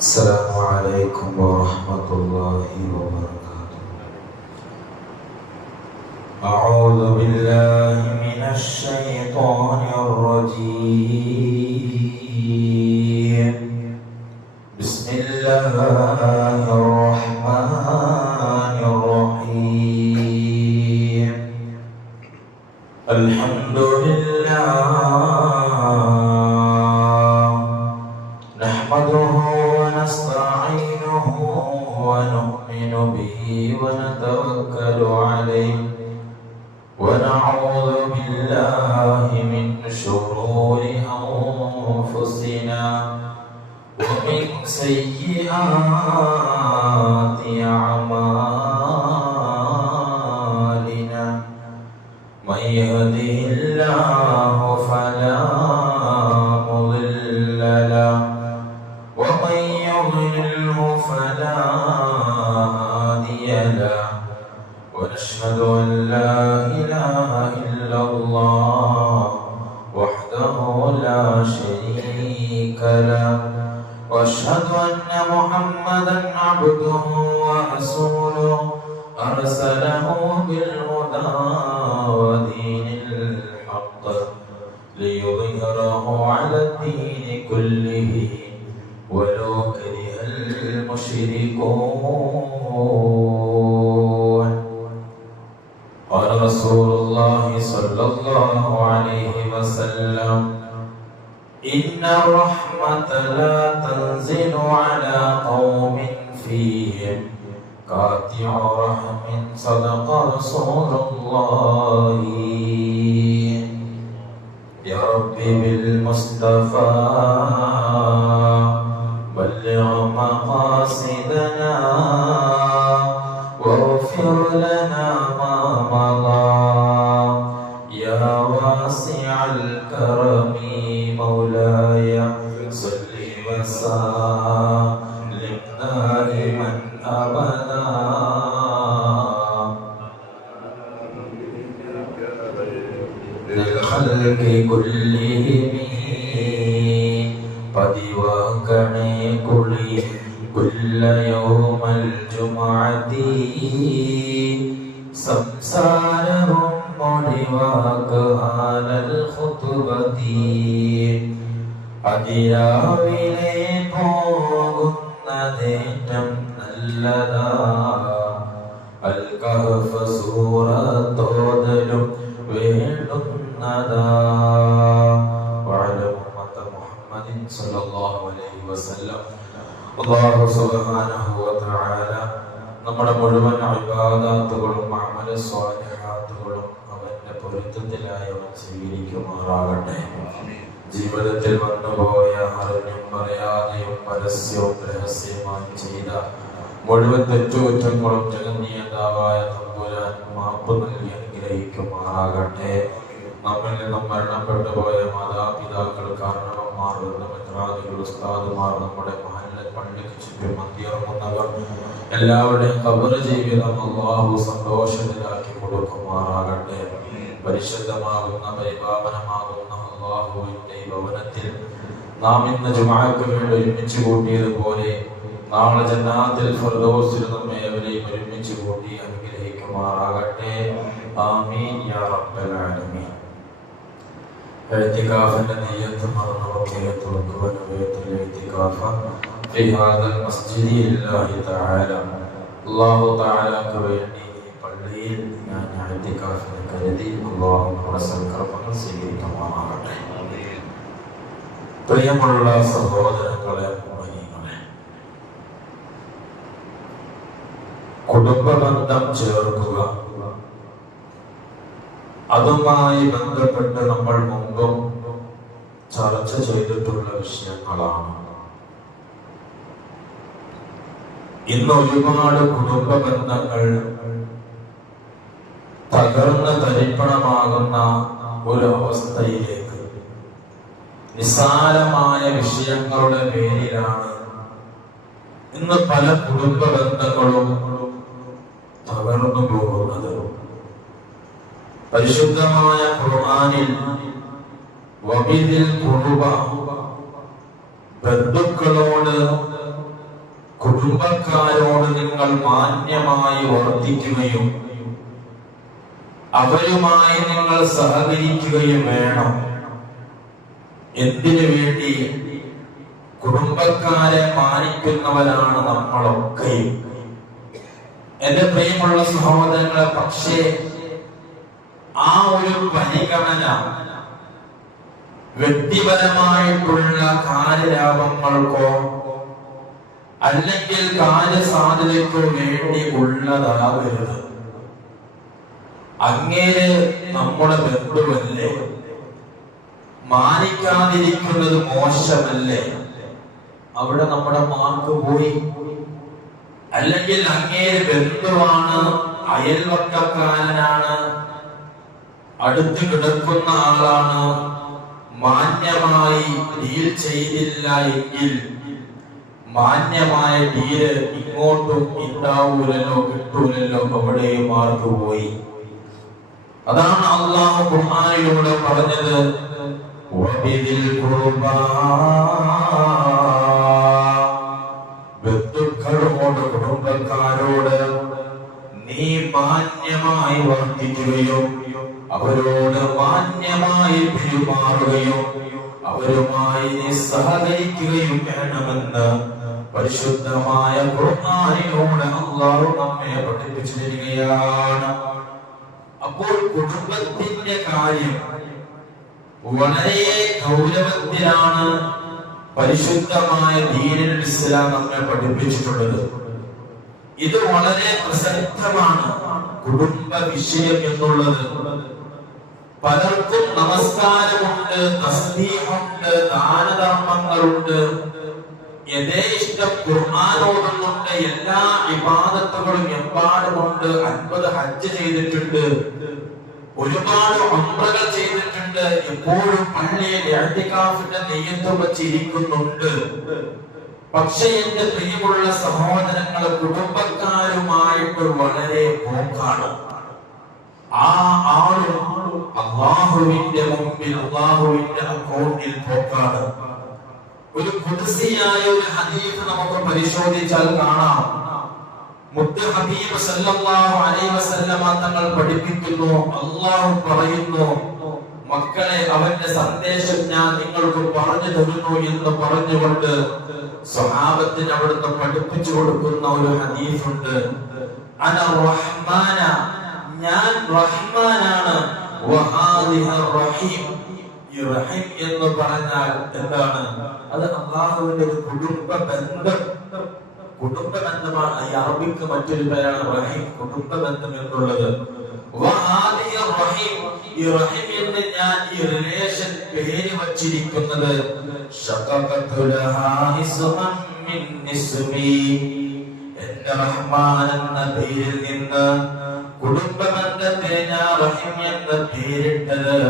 السلام عليكم ورحمة الله وبركاته. أعوذ بالله من الشيطان الرجيم. بسم الله الرحمن الرحيم. الحمد لله نحمده ونستعينه ونؤمن به ونتوكل عليه ونعوذ بالله من شرور أنفسنا ومن سيئات أعمالنا. من يهده الله فلا مضل له ومن يضلله فلا هادي له. ونشهد أن لا إله إلا الله وحده لا شريك له. وأشهد أن محمدا عبده ورسوله أرسله بالهدى ودين الحق ليظهره على الدين كله ولو كره المشركون. قال رسول الله صلى الله عليه وسلم: إن الرحمة لا تنزل على قوم فيهم قاطع رحم صدق رسول الله. يا ربي بالمصطفى بلغ مقاصدنا واغفر لنا ما مضى. يا واسع الكرم مولاي صل وسلم دائما أبدا للخلق كلهم പതിവാക്കണേ കുളി കുല്ല യൗമൽ ജുമുഅത്തി. സംസാരവും മൊഴിവാക്കാനൽ ഖുതുബത്തി. അതിരാവിലെ പോകുന്നതേറ്റം നല്ലതാ. അൽ കഹ്ഫ് സൂറത്തോതലും വേണ്ടുന്നതാ. അല്ലാഹു സുബ്ഹാനഹു വ തആല നമ്മുടെ മുഴുവൻ ഇബാദത്തുകളും അമല സ്വാലിഹാത്തുകളും അവന്റെ പൊരുത്തത്തിലായി അവൻ സ്വീകരിക്കുമാറാകട്ടെ. ജീവിതത്തിൽ വന്നുപോയ അറിഞ്ഞും പറയാതെയും പരസ്യവും രഹസ്യമായി ചെയ്ത മുഴുവൻ തെറ്റുകുറ്റങ്ങളും ജഗന്നിയതാവായ തമ്പുരാൻ മാപ്പ് നൽകി അനുഗ്രഹിക്കുമാറാകട്ടെ. നമ്മിൽ നിന്നും മരണപ്പെട്ടു പോയ മാതാപിതാക്കൾ, കാരണവന്മാർ, മിത്രാദികൾ, ഉസ്താദുമാർ, നമ്മുടെ പള്ളിക്ക് ചുറ്റും മന്ദിറങ്ങുന്നവർ എല്ലാവരുടെയും ഖബർ ജീവിതം അല്ലാഹു സന്തോഷത്തിലാക്കി കൊടുക്കുമാറാകട്ടെ. പരിശുദ്ധമാകുന്ന പരിപാവനമാകുന്ന അല്ലാഹുവിന്റെ ഭവനത്തിൽ നാം ഇന്ന് ജുമുഅക്ക് വേണ്ടി ഒരുമിച്ച് കൂട്ടിയതുപോലെ നാളെ ജന്നാത്തുൽ ഫിർദൗസിൽ നമ്മെ ഏവരെയും ഒരുമിച്ച് കൂട്ടി അനുഗ്രഹിക്കുമാറാകട്ടെ. ആമീൻ യാ റബ്ബൽ ആലമീൻ. اعتكافنا نية مرة وكية وكبنوية الاعتكاف في هذا المسجد لله تعالى. الله تعالى كويني പള്ളിയിൽ ഞാൻ اعتكافنا കരുതി അല്ലാഹു നമ്മുടെ സൽക്കർമ്മങ്ങൾ സ്വീകരിക്കുമാറാകട്ടെ. പ്രിയമുള്ള സഹോദരങ്ങളെ, മുഅ്മിനീങ്ങളെ, കുടുംബബന്ധം ചേർക്കുക, അതുമായി ബന്ധപ്പെട്ട് നമ്മൾ മുമ്പും ചർച്ച ചെയ്തിട്ടുള്ള വിഷയങ്ങളാണ്. ഇന്ന് ഒരുപാട് കുടുംബ ബന്ധങ്ങൾ തകർന്ന് തരിപ്പണമാകുന്ന ഒരു അവസ്ഥയിലേക്ക് നിസ്സാരമായ വിഷയങ്ങളുടെ പേരിലാണ് ഇന്ന് പല കുടുംബ ബന്ധങ്ങളും തകർന്നു പോകുന്നത്. പരിശുദ്ധമായ ഖുർആനിൽ വബിദിൽ ഖുർബ ബന്ധുക്കളോട്, കുടുംബക്കാരോട് നിങ്ങൾ മാന്യമായി വർത്തിക്കുകയും അവരുമായി നിങ്ങൾ സഹകരിക്കുകയും വേണം. എന്തിനു വേണ്ടി? കുടുംബക്കാരെ മാനിക്കുന്നവരാണ് നമ്മളൊക്കെയും. എന്റെ പ്രിയമുള്ള സഹോദരങ്ങളെ, പക്ഷേ ആ ഒരു പരിഗണന വ്യക്തിപരമായിട്ടുള്ള കാര്യലാഭങ്ങൾക്കോ അല്ലെങ്കിൽ കാര്യസാധ്യതയ്ക്കോ വേണ്ടി ഉള്ളതാകരുത്. അങ്ങേര് നമ്മുടെ ബന്ധുവല്ലേ, മാനിക്കാതിരിക്കുന്നത് മോശമല്ലേ, അവിടെ നമ്മുടെ മാർക്ക് പോയി. അല്ലെങ്കിൽ അങ്ങേര് ബന്ധുവാണ്, അയൽവക്കക്കാരനാണ്, അടുത്ത് കിടക്കുന്ന ആളാണ്, മാന്യമായി ഡീൽ ചെയ്തില്ല എങ്കിൽ മാന്യമായ ഡീല് ഇങ്ങോട്ടും ഉണ്ടാവൂലല്ലോ, കിട്ടൂലല്ലോ, അവിടെ മാർക്ക് പോയി. അതാണ് അല്ലാഹു ഖുർആനിലൂടെ പറഞ്ഞത്, വബിദിൽ ഖുർബാ, ബന്ധുക്കളോട്, കുടുംബക്കാരോട് നീ മാന്യമായി വർത്തിക്കുകയും അവരോട് മാന്യമായി പെരുമാറുകയും അവരുമായി നീ സഹകരിക്കുകയും വേണമെന്ന് പരിശുദ്ധമായ ഖുർആനിലൂടെ അല്ലാഹു നമ്മെ പഠിപ്പിച്ചു തരികയാണ്. അപ്പോൾ കുടുംബത്തിന്റെ കാര്യം വളരെ ഗൗരവത്തിലാണ് പരിശുദ്ധമായ ദീനുൽ ഇസ്ലാം നമ്മെ പഠിപ്പിച്ചിട്ടുള്ളത്. ഇത് വളരെ പ്രസക്തമാണ്, കുടുംബ വിഷയം എന്നുള്ളത്. പലർക്കും നമസ്കാരമുണ്ട്, തസ്ബീഹുണ്ട്, ദാനധർമ്മങ്ങളുണ്ട്, യഥേഷ്ടം ഖുർആൻ ഓതുന്നുണ്ട്, എല്ലാ ഇബാദത്തുകളും എമ്പാടുമുണ്ട്, 50 ഹജ്ജ് ചെയ്തിട്ടുണ്ട്, ഒരുപാട് ഉംറകൾ ചെയ്തിട്ടുണ്ട്, എപ്പോഴും പള്ളിയിൽ ഇഅ്തികാഫിന്റെ നിയ്യത്ത് വച്ചിരിക്കുന്നുണ്ട്. പക്ഷെ എന്റെ പ്രിയമുള്ള സഹോദരങ്ങൾ, കുടുംബക്കാരുമായിട്ട് വളരെ പോക്കാണ്. ആ ആളും അല്ലാഹുവിന്റെ മുമ്പിൽ, അല്ലാഹുവിന്റെ അക്കൗണ്ടിൽ പോക്കാണ്. ഒരു ഖുദ്സിയായ ഒരു ഹദീസ് നമുക്ക് പരിശോധിച്ചാൽ കാണാം. മുത്ത് ഹബീബ് സല്ലല്ലാഹു അലൈഹി വസല്ലമ തങ്ങൾ പഠിപ്പിക്കുന്നു, അല്ലാഹു പറയുന്നു, മക്കളെ, അവന്റെ സന്ദേശം ഞാൻ നിങ്ങൾക്ക് പറഞ്ഞു തരുന്നു എന്ന് പറഞ്ഞുകൊണ്ട് സ്വഹാബത്തിന് അവിടുന്ന് പഠിപ്പിച്ചു കൊടുക്കുന്ന ഒരു ഹദീസ് ഉണ്ട്. അന റഹ്മാന, ഞാൻ റഹ്മാനാണ്, വഹാദിഹ റഹീം. ഈ റഹീം എന്ന് പറഞ്ഞാൽ എന്താണ്? അത് അല്ലാഹുവിന്റെ ഒരു കുടുംബ ബന്ധം, കുടുംബ ബന്ധമാണ്. ഈ അറബിക്ക് മറ്റൊരു പേരാണ് റഹീം, കുടുംബ ബന്ധം എന്നുള്ളത്. വഹാദിഹ റഹീം, ഈ റഹീം എന്ന് ഞാൻ ഈ റിലേഷൻ പേര് വച്ചിരിക്കുന്നത് ശഖഖതു ലഹാ ഇസ്മൻ മിൻ ഇസ്മി, എന്റെ റഹ്മാൻ എന്ന പേരിൽ നിന്ന് കുടുംബ ബന്ധത്തെ ഞാൻ റഹീം എന്ന പേരിട്ടത്.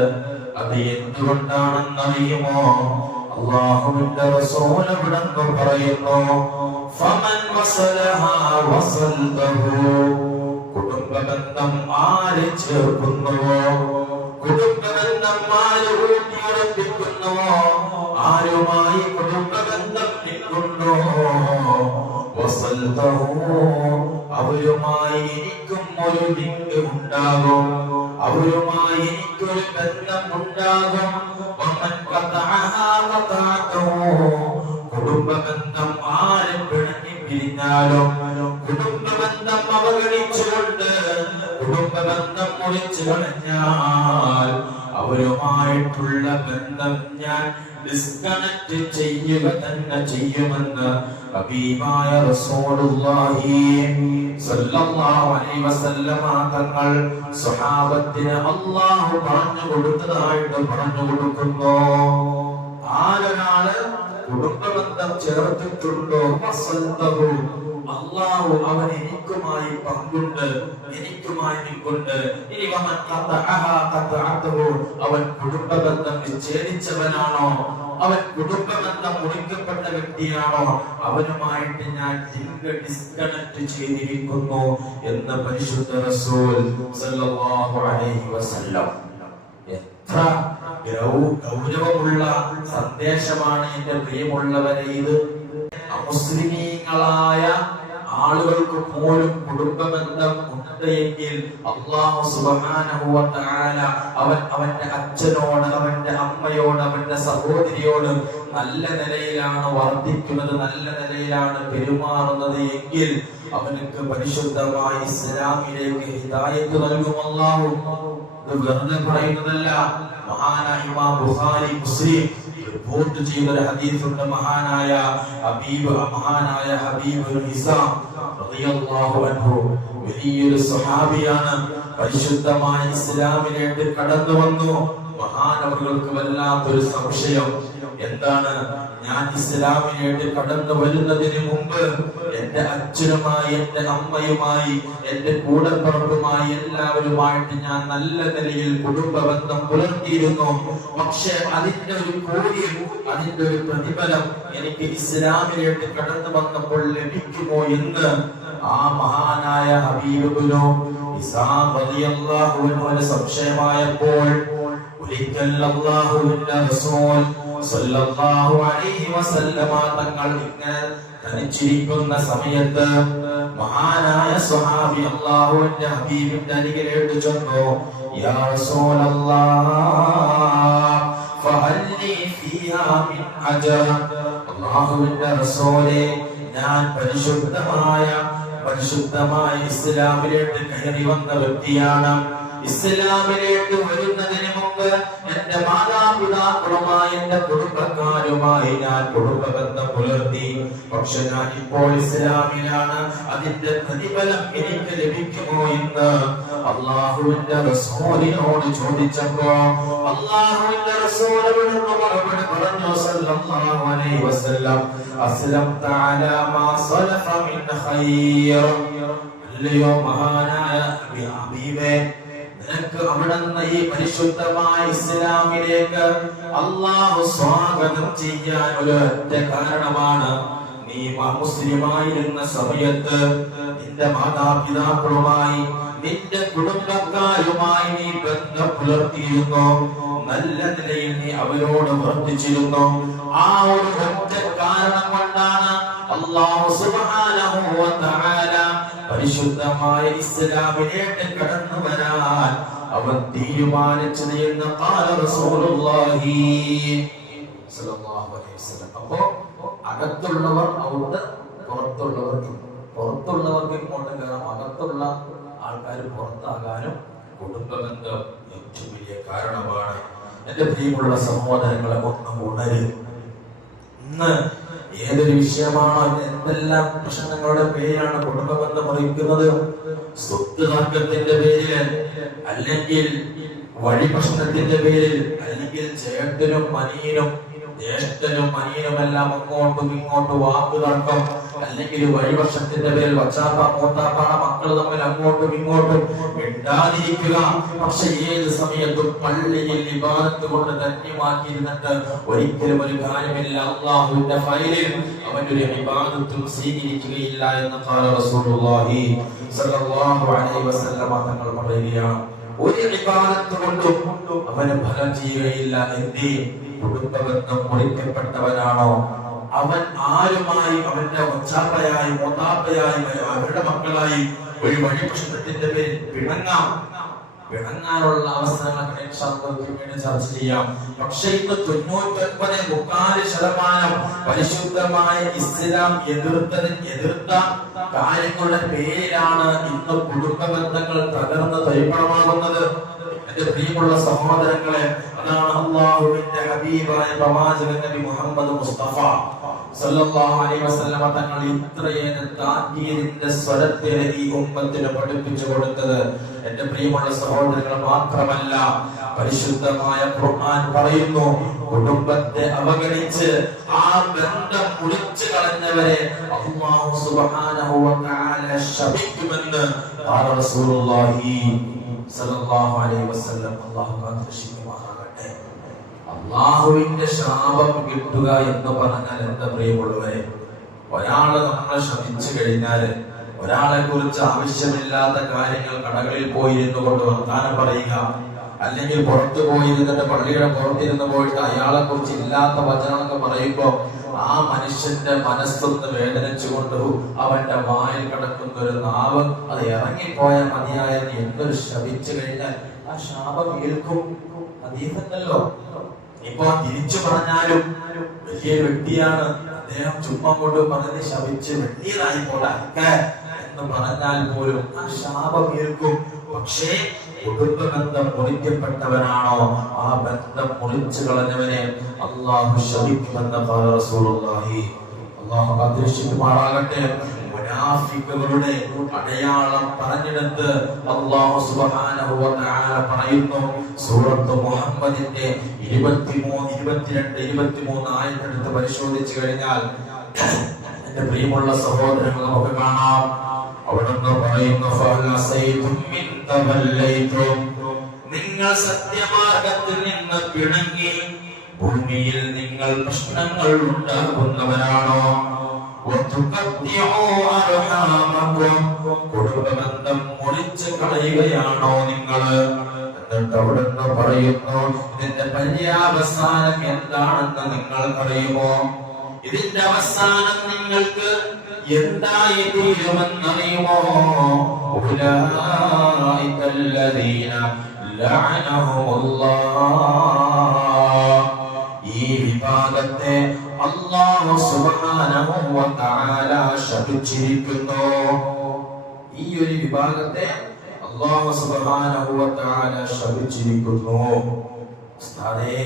അത് എന്തുകൊണ്ടാണെന്നറിയുമോ? അല്ലാഹുവിന്റെ റസൂൽ ഇവിടെന്ന് പറയുന്നു, ഫമൻ വസലഹാ വസൽതഹു, കുടുംബ ബന്ധം ആര് ചേർക്കുന്നുവോ, കുടുംബ ബന്ധം ആര് ഊട്ടിയുറപ്പിക്കുന്നുവോ, ആരുമായി കുടുംബ ബന്ധം നിൽക്കുന്നു, വസൽതഹു, അവരുമായി എനിക്കും ഒരു ലിങ്ക് ഉണ്ടാകും, അവരുമായി എനിക്കൊരു ബന്ധം ഉണ്ടാകും. വമൻ ഖതഅഹാ ഖതഅതഹു, കുടുംബ ബന്ധം ആര് പിണങ്ങി പിരിഞ്ഞാലും, കുടുംബ ബന്ധം അവഗണിച്ചുകൊണ്ട് കുടുംബ ബന്ധം മുറിച്ചു കളഞ്ഞാൽ അവരുമായിട്ടുള്ള ബന്ധം ഞാൻ ഡിസ്കണക്ട് ചെയ്യുക തന്നെ ചെയ്യുമെന്ന് ഹബീബായ റസൂലുള്ളാഹി സ്വല്ലല്ലാഹു അലൈഹി വസല്ലമ തങ്ങൾ സ്വഹാബത്തിന് അല്ലാഹു പറഞ്ഞു കൊടുത്തതായിട്ട് പറഞ്ഞു കൊടുക്കുന്നു. ആരൊരാള് കുടുംബ ബന്ധം ചേർത്തിട്ടുണ്ടോ, അല്ലാഹു അവൻ എനിക്കുമായി പങ്കുണ്ട്, എനിക്കുമായി നിൽക്കുണ്ട്. ഇനി അവൻ കുടുംബ ബന്ധം വിച്ഛേദിച്ചവനാണോ, അവൻ കുടുംബ ബന്ധം മുറിക്കപ്പെട്ട വ്യക്തിയാണോ, അവനുമായിട്ട് ഞാൻ ഡിസ്കണക്ട് ചെയ്തിരിക്കുന്നു എന്ന് പരിശുദ്ധ റസൂൽ സല്ലല്ലാഹു അലൈഹി വസല്ലം. എത്ര ഗൗരവമുള്ള സന്ദേശമാണ് എന്റെ പ്രിയമുള്ളവരെ. ഇത് അമുസ്ലിമീങ്ങളായ ആളുകൾക്ക് പോലും കുടുംബബന്ധം ഉണ്ട് എങ്കിൽ അല്ലാഹു സുബ്ഹാനഹു വ തആല അവന്റെ അച്ഛനോട്, അവന്റെ അമ്മയോട്, അവന്റെ സഹോദരിയോട് നല്ല നിലയിലാണ് വർദ്ധിക്കുന്നത്, നല്ല നിലയിലാണ് പെരുമാറുന്നത് എങ്കിൽ അവനക്ക് പരിശുദ്ധമായ ഇസ്ലാമിലേക്ക് ഹിദായത്ത് നൽകും അല്ലാഹു. ഇത് വെറുതെ പറയുന്നതല്ല. മഹാനായ ഇമാം ബുഖാരി, മുസ്ലിം റിപ്പോർട്ട് ചെയ്ത ഒരു ഹദീസുണ്ട്. മഹാനായ ഹബീബ് ഹിസാം റളിയല്ലാഹു അൻഹു വലിയൊരു സ്വഹാബിയാണ്. പരിശുദ്ധമായ ഇസ്ലാമിലേക്ക് കടന്നു വന്നു. മഹാനവറുകൾക്ക് വല്ലാത്തൊരു സംശയം. എന്താണ്? ഞാൻ ഇസ്ലാമിലേക്ക് കടന്നു വരുന്നതിന് മുമ്പ് എന്റെ അച്ഛനുമായി, എന്റെ അമ്മയുമായി, എന്റെ കൂടപ്പിറപ്പുമായി എല്ലാവരുമായിട്ട് ഞാൻ നല്ല നിലയിൽ കുടുംബബന്ധം പുലർത്തിയിരുന്നു. പക്ഷെ അതിന്റെ ഒരു കൂലിയും അതിന്റെ ഒരു പ്രതിഫലം എനിക്ക് ഇസ്ലാമിലേക്ക് കടന്നു വന്നപ്പോൾ ലഭിക്കുമോ എന്ന് ആ മഹാനായ ഹബീബുനോ ഇസാം റളിയല്ലാഹു അൻഹു സംശയമായപ്പോൾ ഒരിക്കൽ അല്ലാഹുവിന്റെ റസൂൽ സല്ലല്ലാഹു അലൈഹി വസല്ലമ തങ്ങൾ ഇങ്ങനെ തനിച്ചിരിക്കുന്ന സമയത്ത് മഹാനായ സ്വഹാബി അല്ലാഹുവിന്റെ ഹബീബിന്റെ അരികിലേക്ക് ചെന്നു. യാ റസൂലല്ലാഹ് ഫഹല്ലി ഫീഹാ മിൻ അജർ. അല്ലാഹുവിന്റെ റസൂലേ, ഞാൻ പരിശുദ്ധമായ ഇസ്ലാമിലേക്ക് കയറി വന്ന വ്യക്തിയാണ്. ഇസ്ലാമിലേക്ക് വരുന്നതിന് മുമ്പ് എന്റെ മാതാപിതാക്കളുമായി, എന്റെ കുടുംബക്കാരുമായി ഞാൻ കുടുംബബന്ധം പുലർത്തി. പക്ഷെ ഞാൻ ഇപ്പോൾ ഇസ്ലാമിലാണ്. അതിന്റെ പ്രതിഫലം എനിക്ക് ലഭിക്കുമോ എന്ന് അല്ലാഹുവിന്റെ റസൂലിനോട് ചോദിച്ചപ്പോ അല്ലാഹുവിന്റെ റസൂൽ മറുപടി പറഞ്ഞു സല്ലല്ലാഹു അലൈഹി വസല്ലം, അസ്ലംത അലാ മാ സലഫ മിൻ ഖൈർ. അല്ലയോ മഹാനായ ഹബീബേ, നിനക്ക് അവിടുന്ന് ഈ പരിശുദ്ധമായ ഇസ്ലാമിലേക്ക് അല്ലാഹു സ്വാഗതം ചെയ്യാൻ ഒരൊറ്റ കാരണമാണ്. നീ മുസ്ലിമായിരുന്ന സമയത്ത് നിന്റെ മാതാപിതാക്കളുമായി, നിന്റെ കുടുംബക്കാരുമായി നീ ബന്ധം പുലർത്തിയിരുന്നു. നല്ല നിലയിൽ നീ അവരോട് വർദ്ധിച്ചിരുന്നു. ആ ഒരു ഒറ്റ കാരണം കൊണ്ടാണ് അല്ലാഹു സുബ്ഹാനഹു വ തആല പരിശുദ്ധമായ ഇസ്ലാമിലേക്ക് കടന്നു വരാൻ അവൻ തീരുമാനിച്ചത് എന്ന് ഖാല റസൂലുള്ളാഹി സ്വല്ലല്ലാഹു അലൈഹി വസല്ലം. അപ്പോ അകത്തുള്ളവർ അവിടെ, പുറത്തുള്ളവർക്ക് ഇങ്ങോട്ട് കയറാം. അകത്തുള്ള ആൾക്കാർ പുറത്താകാനും കുടുംബബന്ധം ഏറ്റവും വലിയ കാരണമാണ്. എന്റെ പ്രിയമുള്ള സഹോദരങ്ങളെ, ഒന്ന് ഉണരും. ഇന്ന് ഏതൊരു വിഷയമാണോ, എന്തെല്ലാം പ്രശ്നങ്ങളുടെ പേരിലാണ് കുടുംബബന്ധം അറിയിക്കുന്നത്? സ്വത്ത് തർക്കത്തിന്റെ പേരിൽ, അല്ലെങ്കിൽ വഴി പ്രശ്നത്തിന്റെ പേരിൽ, അല്ലെങ്കിൽ ചേട്ടനും അനിയനും, ജ്യേഷ്ഠനും അനിയനുമെല്ലാം അങ്ങോട്ടും ഇങ്ങോട്ടും വാക്ക് തർക്കം, അല്ലെങ്കിൽ വഴിവർഷത്തിന്റെ പേരിൽ വച്ചാപ്പ മൂത്താപ്പാണ മക്കൾ തമ്മിൽ അങ്ങോട്ടും ഇങ്ങോട്ടും മിണ്ടാതിരിക്കുക. പക്ഷെ ഏത് സമയത്തും പള്ളിയിൽ ഇബാദത്ത് കൊണ്ട് ധന്യമാക്കിയിരുന്നിട്ട് ഒരിക്കലും ഒരു കാര്യമില്ല. അല്ലാഹുവിന്റെ ഫൈലിൽ അവനൊരു ഇബാദത്തും സ്വീകരിക്കുകയില്ല എന്ന് ഖാല റസൂലുള്ളാഹി സ്വല്ലല്ലാഹു അലൈഹി വസല്ലം തങ്ങൾ പറയുകയാണ്. ഒരു ഇബാദത്ത് കൊണ്ടും അവന് ഫലം ചെയ്യുകയില്ല. എന്തേ? കുടുംബബന്ധം മുറിക്കപ്പെട്ടവനാണോ അവൻ, ആരുമായി, അവന്റെ ഒച്ചാപ്പയായി, മൂത്താപ്പയായി, അവരുടെ മക്കളായി ഒരു വഴി പ്രശ്നത്തിന്റെ പേരിൽ പിണങ്ങാനുള്ള അവസരങ്ങളൊക്കെ ചർച്ച ചെയ്യാം. പക്ഷെ ഇന്ന് 99-3% പരിശുദ്ധമായ ഇസ്ലാം എതിർത്ത കാര്യങ്ങളുടെ പേരിലാണ് ഇന്ന് കുടുംബബന്ധങ്ങൾ തകർന്ന് തരിപ്പണമാകുന്നത്. എന്റെ പ്രിയമുള്ള സഹോദരങ്ങളെ, അതാണ് അല്ലാഹുവിന്റെ ഹബീബായ പ്രവാചകൻ നബി മുഹമ്മദ് മുസ്തഫ സല്ലല്ലാഹു അലൈഹി വസല്ലം തങ്ങൾ ഇത്രയേറെ താക്കീതിന്റെ സ്വരത്തിൽ ഈ ഉമ്മത്തിന് പഠിപ്പിച്ചു കൊടുത്തത്. എന്റെ പ്രിയമുള്ള സഹോദരങ്ങൾ, മാത്രമല്ല പരിശുദ്ധമായ ഖുർആൻ പറയുന്നു, കുടുംബത്തെ അവഗണിച്ച് ആ ബന്ധം മുറിച്ചു കളഞ്ഞവരെ അല്ലാഹു സുബ്ഹാനഹു വ തആല ശപിക്കുമെന്ന് റസൂലുള്ളാഹി സല്ലല്ലാഹു അലൈഹി വസല്ലം. അല്ലാഹു കാത്തുരക്ഷിക്കുമാറാകട്ടെ. അല്ലാഹുവിന്റെ ശാപം കിട്ടുക എന്ന് പറഞ്ഞാൽ എന്താ പ്രിയമുള്ളവരെ? ഒരാള് നമ്മളെ ശപിച്ചു കഴിഞ്ഞാൽ, ഒരാളെ കുറിച്ച് ആവശ്യമില്ലാത്ത കാര്യങ്ങൾ കടകളിൽ പോയി ഇരുന്നു കൊണ്ട് വർത്താനം പറയുക, അല്ലെങ്കിൽ പുറത്തു പോയിരുന്നിട്ട് പള്ളിയുടെ പുറത്തിരുന്ന് പോയിട്ട് അയാളെ കുറിച്ച് ഇല്ലാത്ത വചനങ്ങളൊക്കെ പറയുമ്പോ ആ മനുഷ്യന്റെ മനസ്സൊന്ന് വേദനിച്ചുകൊണ്ട് അവന്റെ വായിൽ കിടക്കുന്ന ഒരു നാവ് അത് ഇറങ്ങിപ്പോയാൽ മതിയായെന്ന് എന്തൊരു ശപിച്ചു കഴിഞ്ഞാൽ ആ ശാപം ഏൽക്കും. അതീതല്ലോ. ഇപ്പൊ തിരിച്ചു പറഞ്ഞാലും വലിയ വ്യക്തിയാണ് അദ്ദേഹം ചുമ്മാ കൊണ്ട് പറഞ്ഞ് ശപിച്ച് വലിയതായി പോലെ എന്ന് പറഞ്ഞാൽ പോലും ആ ശാപം ഏൽക്കും. പക്ഷേ കുടുംബബന്ധം മുറിക്കപ്പെട്ടവനാണോ ആ ബന്ധം മുറിച്ചു കളഞ്ഞവനെ അള്ളാഹു ശപിക്കുമെന്ന് റസൂലുള്ളാഹി. അള്ളാഹു കാത്തിരക്ഷിക്കുമാറാകട്ടെ. മുനാഫിക്കുകളുടെ അടയാളം പറഞ്ഞെടുത്ത് അല്ലാഹു സുബ്ഹാനഹു വ തആല പറയുന്നു. സൂറത്ത് മുഹമ്മദിന്റെ 23, 22, 23 ആയത്തെടുത്ത് പരിശോധിച്ചു കഴിഞ്ഞാൽ എന്റെ പ്രിയമുള്ള സഹോദരങ്ങൾ നമുക്ക് കാണാം. അവിടുന്ന് പറയുന്നു, നിങ്ങൾ സത്യമാർഗത്തിൽ നിന്ന് പിണങ്ങി ഭൂമിയിൽ നിങ്ങൾ പ്രശ്നങ്ങൾ ഉണ്ടാക്കുന്നവരാണോ? കുടുംബബന്ധം മുറിച്ച് കളയുകയാണോ നിങ്ങൾ? എന്നിട്ട് അവിടുന്ന് പറയുന്നു, ഇതിന്റെ പര്യാവസാനം എന്താണെന്ന് നിങ്ങൾക്കറിയുമോ? ഇതിന്റെ അവസാനം നിങ്ങൾക്ക് എന്തായി തീരുമെന്നറിയുമോ? ഈ വിഭാഗത്തെ അല്ലാഹു സുബ്ഹാനഹു വ തആല ശപിച്ചിരിക്കുന്നു. ഈ ഒരു വിഭാഗത്തെ അല്ലാഹു സുബ്ഹാനഹു വ തആല ശപിച്ചിരിക്കുന്നു. ഉസ്താദേ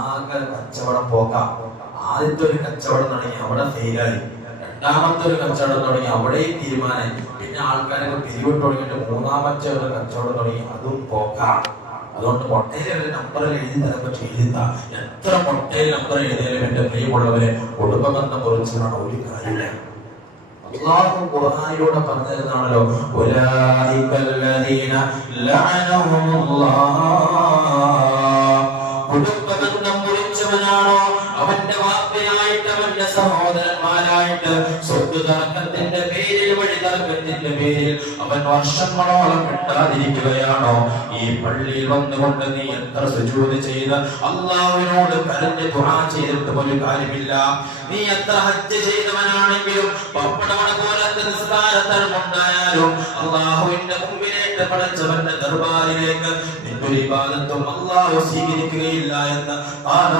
ആകെ കച്ചവടം പോകാം. ആദ്യത്തെ ഒരു കച്ചവടം തുടങ്ങി അവിടെ ഫെയിലായി, രണ്ടാമത്തെ ഒരു കച്ചവടം തുടങ്ങി അവിടെയും തീരുമാനമായി, പിന്നെ ആൾക്കാരൊക്കെ പിരിവിട്ട് തുടങ്ങിയിട്ട് മൂന്നാമത്തെ ഒരു കച്ചവടം തുടങ്ങി അതും പോകാം. അതുകൊണ്ട് മൊട്ടയിൽ ഒരു നമ്പറിൽ എഴുതി തരാൻ പറ്റി എഴുതാ. എത്ര മൊട്ടയിൽ നമ്പർ എഴുതിയാലും എന്റെ പ്രിയമുള്ളവരെ കുടുംബബന്ധം കുറിച്ചാണ് ഒരു കാര്യമില്ല. അല്ലാഹു ഖുർആനിലൂടെ പറഞ്ഞതാണല്ലോ, ഉലൈകല്ലദീന ലഅനഹുമുല്ലാഹ്. കുടുംബബന്ധം മുറിച്ചവനാണോ അവന്റെ വാപ്പയായിട്ട് അവന്റെ സഹോദരന്മാരായിട്ട് സ്വത്ത് തർക്കത്തിന്റെ പേരിൽ വഴി തർക്കത്തിന്റെ പേരിൽ അവൻ വർഷങ്ങളോളം മിണ്ടാതിരിക്കുകയാണോ? ഈ പള്ളിയിൽ വന്നുകൊണ്ട് നീ എത്ര സുജൂദ് ചെയ്ത് അല്ലാഹുവിനോട് കരഞ്ഞ് ദുആ ചെയ്തിട്ടും ഒരു കാര്യമില്ല. നീ എത്ര ഹജ്ജ് ചെയ്തവനാണെങ്കിലും പപ്പടമണ പോലത്തെ നിസ്കാരത്തരമുണ്ടായാലും അല്ലാഹുവിന്റെ മുമ്പിലേക്ക് പടച്ചവന്റെ ദർബാറിലേക്ക് നിന്റെ ഒരു ഇബാദത്തും അല്ലാഹു സ്വീകരിക്കുകയില്ല എന്ന്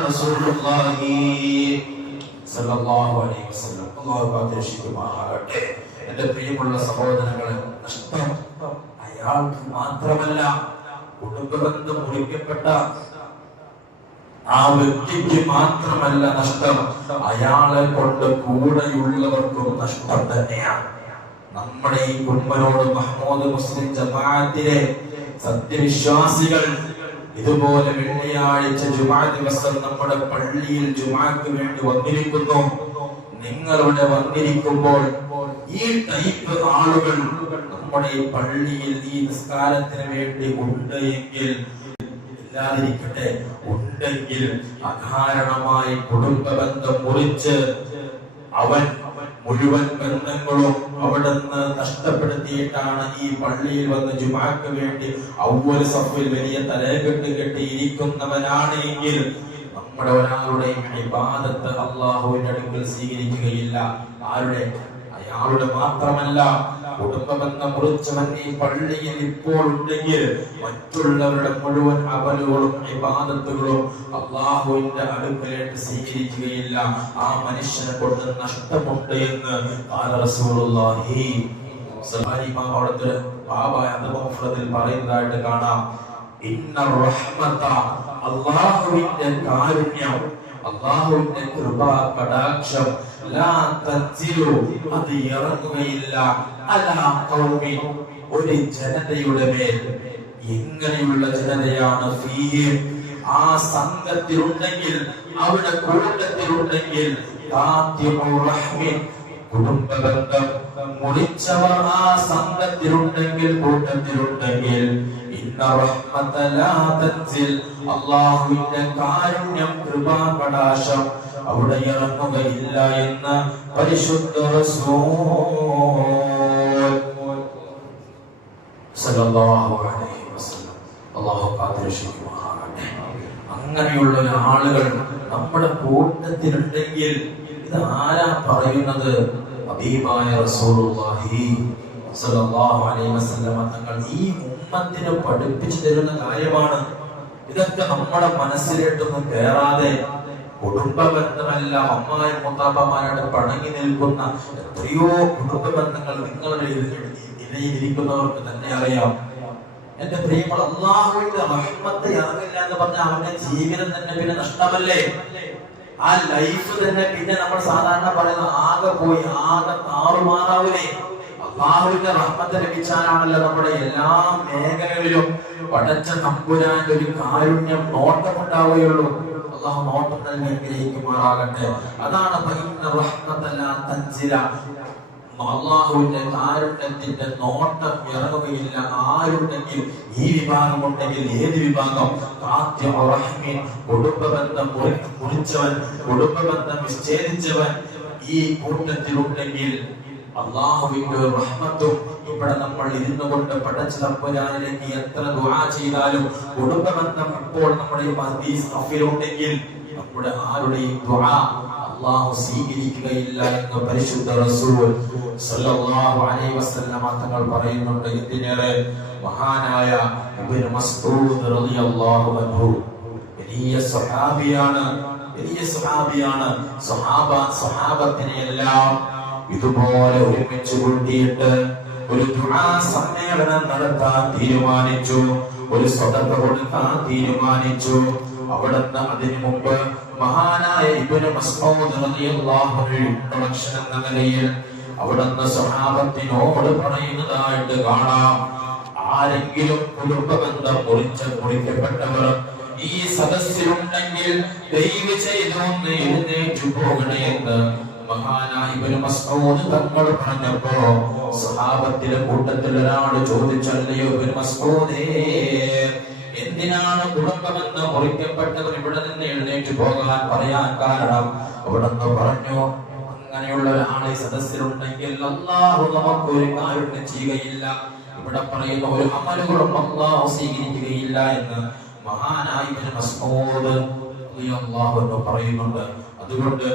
റസൂലുള്ളാഹി സല്ലല്ലാഹു അലൈഹി വസല്ലം. അല്ലാഹു കാത്തിരക്ഷിക്കുമാറാകട്ടെ. എന്റെ പ്രിയമുള്ള സഹോദരങ്ങളെ, നഷ്ടം അയാൾക്ക് മാത്രമല്ല, കുടുംബബന്ധം മുറിക്കപ്പെട്ട ആ വ്യക്തിക്ക് മാത്രമല്ല നഷ്ടം, അയാളെ കൊണ്ട് കൂടെയുള്ളവർക്കും നഷ്ടം തന്നെയാണ്. നമ്മുടെ ഈ കുടുംബനോട് മഹ്മൂദ് മുസ്ലിം ജമാഅത്തിലെ സത്യവിശ്വാസികൾ ഇതുപോലെ വെള്ളിയാഴ്ച ജുമാ ദിവസം നമ്മുടെ പള്ളിയിൽ ജുമാക്ക് വേണ്ടി വന്നിരിക്കുന്നു. നിങ്ങളുടെ വന്നിരിക്കുമ്പോൾ ഈ ടൈപ്പ് ആളുകൾ നമ്മുടെ ഈ പള്ളിയിൽ ഈ നിസ്കാരത്തിന് വേണ്ടി ഉണ്ട് എങ്കിൽ, ഇല്ലാതിരിക്കട്ടെ, ഉണ്ടെങ്കിൽ അകാരണമായി കുടുംബബന്ധം മുറിച്ച് അവൻ മുഴുവൻ ബന്ധങ്ങളും അവിടുന്ന് നഷ്ടപ്പെടുത്തിയിട്ടാണ് ഈ പള്ളിയിൽ വന്ന് ജുമാക്ക് വേണ്ടി അവ്വൽ സഫിൽ വലിയ തലകെട്ട് കെട്ടിയിരിക്കുന്നവനാണ് എങ്കിൽ നമ്മുടെ ഒരാളുടെയും ഇബാദത്ത് അല്ലാഹുവിന്റെ അടുക്കൽ സ്വീകരിക്കുകയില്ല. ആരുടെ? അയാളുടെ മാത്രമല്ല, കുടുംബബന്ധം മുറിച്ചവൻ ഈ പള്ളിയിൽ ഇപ്പോൾ ഉണ്ടെങ്കിൽ മറ്റുള്ളവരുടെ മുഴുവൻ അമലുകളും ഇബാദത്തുകളും അല്ലാഹുവിന്റെ അടുക്കലേക്ക് സ്വീകരിക്കുകയില്ല. ആ മനുഷ്യനെ കൊണ്ട് നഷ്ടമുണ്ട് എന്ന് റസൂലുള്ളാഹി സ്വല്ലല്ലാഹു അവിടുത്തെ ബാബായ അദ്ബുഫ്രദിൽ പറയുന്നതായിട്ട് കാണാം. ഇന്ന റഹ്മത, അല്ലാഹുവിന്റെ കാരുണ്യം, അല്ലാഹുവിന്റെ കൃപ കടാക്ഷം, ലാ തൻസിലു, അത് ഇറങ്ങുകയില്ല, അലാ ഖൗമി, ഒരു ജനതയുടെ മേൽ. എങ്ങനെയുള്ള ജനതയാണ്? ഫീഹി, ആ സംഘത്തിലുണ്ടെങ്കിൽ, അവിടെ കൂട്ടത്തിലുണ്ടെങ്കിൽ, കുടുംബബന്ധം മുറിച്ചവർ ആ സംഘത്തിലുണ്ടെങ്കിൽ, കൂട്ടത്തിലുണ്ടെങ്കിൽ, അല്ലാഹുവിന്റെ കാരുണ്യം, കൃപാ കടാക്ഷം അവിടെ ഇറങ്ങുകയില്ല എന്ന് പരിശുദ്ധ റസൂൽ സല്ലല്ലാഹു അലൈഹി വസല്ലം അല്ലാഹു കാത്തുരക്ഷിക്കുമാറാകട്ടെ. അങ്ങനെയുള്ള ആളുകൾ നമ്മുടെ കൂട്ടത്തിലുണ്ടെങ്കിൽ ഇത് ആരാ പറയുന്നത്? ഹബീബായ റസൂലുള്ളാഹി സ്വല്ലല്ലാഹു അലൈഹി വസല്ലം തങ്ങൾ ഈ ഉമ്മത്തിനെ പഠിപ്പിച്ചു തരുന്ന കാര്യമാണ്. ഇതൊക്കെ നമ്മുടെ മനസ്സിലേട്ടൊന്നും കയറാതെ കുടുംബ ബന്ധമല്ല അമ്മായി മുത്താപ്പമാരുടെ പണങ്ങി നിൽക്കുന്ന എത്രയോ കുടുംബ ബന്ധങ്ങൾ നിങ്ങളുടെ ഇടയിലിരിക്കുന്നവർക്ക് തന്നെ അറിയാം. എന്റെ പ്രിയമുള്ള അല്ലാഹുവിന്റെ റഹ്മത്ത് ഇറങ്ങില്ല എന്ന് പറഞ്ഞാൽ അവന്റെ ജീവിതം തന്നെ പിന്നെ നഷ്ടമല്ലേ? ആ ലൈഫ് തന്നെ പിന്നെ നമ്മൾ സാധാരണ പറയുന്ന ആകെ പോയി ആകെ താറുമാറാവില്ലേ? അല്ലാഹുവിന്റെ റഹ്മത്ത് ലഭിച്ചാലാണല്ലോ നമ്മുടെ എല്ലാ മേഖലകളിലും പടച്ച തമ്പുരാന്റെ ഒരു കാരുണ്യം നോട്ടമുണ്ടാവുകയുള്ളൂ. അല്ലാഹു നോട്ടം നൽകി അനുഗ്രഹിക്കുമാറാകട്ടെ. അതാണ് അല്ലാഹുവിന്റെ കാരുണ്യത്തിന്റെ നോട്ടം ഇറങ്ങുകയില്ല. ആരുണ്ടെങ്കിൽ ഈ വിഭാഗം ഉണ്ടെങ്കിൽ ഏത് വിഭാഗം? കുടുംബബന്ധം മുറിച്ചവൻ, കുടുംബബന്ധം വിച്ഛേദിച്ചവൻ ഈ കൂട്ടത്തിലുണ്ടെങ്കിൽ അല്ലാഹുവിന്റെ റഹ്മത്തും ഇവിടെ നമ്മൾ ഇരുന്നു കൊണ്ട് പടച്ച തമ്പുരാനിലേക്ക് എത്ര ദുആ ചെയ്താലും കുടുംബബന്ധം ഇപ്പോൾ നമ്മുടെ ഈ സഫിലുണ്ടെങ്കിൽ നമ്മുടെ ആരുടെയും ദുആ അല്ലാഹു സ്വീകരിക്കുകയില്ല എന്ന് പരിശുദ്ധ റസൂൽ സല്ലല്ലാഹു അലൈഹി വസല്ലം തങ്ങൾ പറയുന്നുണ്ട്. ഇതിനേറെ മഹാനായ ഇബ്നു മസ്ഊദ് റളിയല്ലാഹു അൻഹു വലിയ സ്വഹാബിയാണ്. സ്വഹാബത്തിനെ എല്ലാം ഇതുപോലെ ഒരുമിച്ച് കൂട്ടിയിട്ട് ഒരു ദുആ സമ്മേളനം നടത്താൻ തീരുമാനിച്ചു, ഒരു സ്വതക്ക കൊടുക്കാൻ തീരുമാനിച്ചു. അവിടുന്ന് അതിനു മുമ്പ് മഹാനായ ഇബ്നു മസ്ഊദ് റളിയല്ലാഹു അൻഹു ഇൻട്രൊഡക്ഷൻ എന്ന നിലയിൽ അവിടുന്ന് സ്വഹാബത്തിനോട് പറയുന്നതായിട്ട് കാണാം. ആരെങ്കിലും കുടുംബബന്ധം മുറിക്കപ്പെട്ടവർ ഈ സദസ്സിലുണ്ടെങ്കിൽ ദയവ് ചെയ്ത് ഒന്ന് എഴുന്നേറ്റു പോകണേ എന്ന് മഹാനായ ഇബ്നു മസ്ഊദ് തങ്ങൾ പറഞ്ഞപ്പോ സ്വഹാബത്തിലെ കൂട്ടത്തിൽ ഒരാൾ ചോദിച്ചല്ലയോ ഇബ്നു മസ്ഊദേ, എന്തിനാണ് കുടുംബബന്ധം മുറിക്കപ്പെട്ടവർ ഇവിടെ നിന്ന് എഴുന്നേറ്റ് പോകാൻ പറയാൻ കാരണം? അവിടുന്ന് പറഞ്ഞു, അങ്ങനെയുള്ള ഒരാളെ സദസ്സിലുണ്ടെങ്കിൽ അല്ലാഹു നമുക്ക് ഒരു കാരുണ്യം ചെയ്യുകയില്ല, ഇവിടെ പറയുന്ന ഒരു അമലുകളും അല്ലാഹു സ്വീകരിക്കുകയില്ല എന്ന് മഹാനായ ഇബ്നു മസ്ഊദ് റളിയല്ലാഹു അൻഹു പറയുന്നുണ്ട്. അതുകൊണ്ട്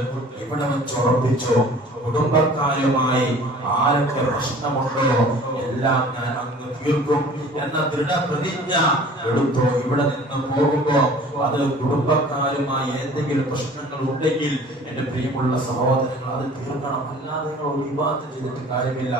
ഇവിടെ വെച്ച് ഉറപ്പിച്ചോ, കുടുംബക്കാരുമായി ആരൊക്കെ പ്രശ്നമുണ്ടോ എല്ലാം ഞാൻ അങ്ങ് തീർക്കും എന്ന ദൃഢപ്രതിജ്ഞ എടുത്തോ. ഇവിടെ നിന്ന് പോകുമ്പോ അത് കുടുംബക്കാരുമായി എന്തെങ്കിലും പ്രശ്നങ്ങൾ ഉണ്ടെങ്കിൽ എന്റെ പ്രിയമുള്ള സഹോദരങ്ങൾ അത് തീർക്കണം. അല്ലാതെ നിങ്ങൾ ഒരു വിവാദം ചെയ്തിട്ട് കാര്യമില്ല.